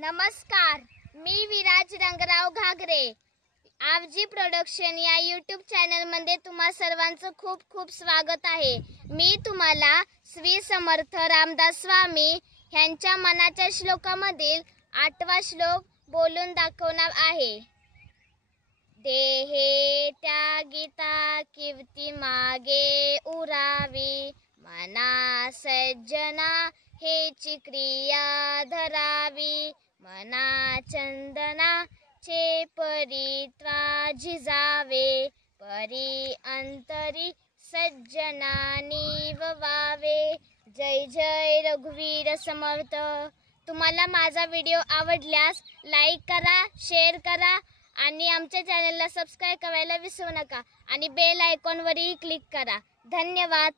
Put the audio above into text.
नमस्कार, मी विराज रंगराव घागरे। आवजी प्रोडक्शन या यूट्यूब चॅनलमध्ये तुम्हा सर्वांचं खूप खूप स्वागत आहे। मी तुम्हाला श्री समर्थ रामदास स्वामी यांच्या मनाच्या श्लोकामधील 8वा श्लोक बोलून दाखवणार आहे। देहे त्यागिता कीर्ती मागे उरावी, मना सज्जना हेची क्रिया धरावी, मना चंदना चे परित्वा झिजावे, परी अंतरी सज्जनानी ववावे। जय जय रघुवीर समर्थ। तुम्हाला माझा व्हिडिओ आवडल्यास लाईक करा, शेअर करा आणि आमच्या चॅनलला सबस्क्राइब करायला विसरू नका आणि बेल आयकॉनवरही क्लिक करा। धन्यवाद।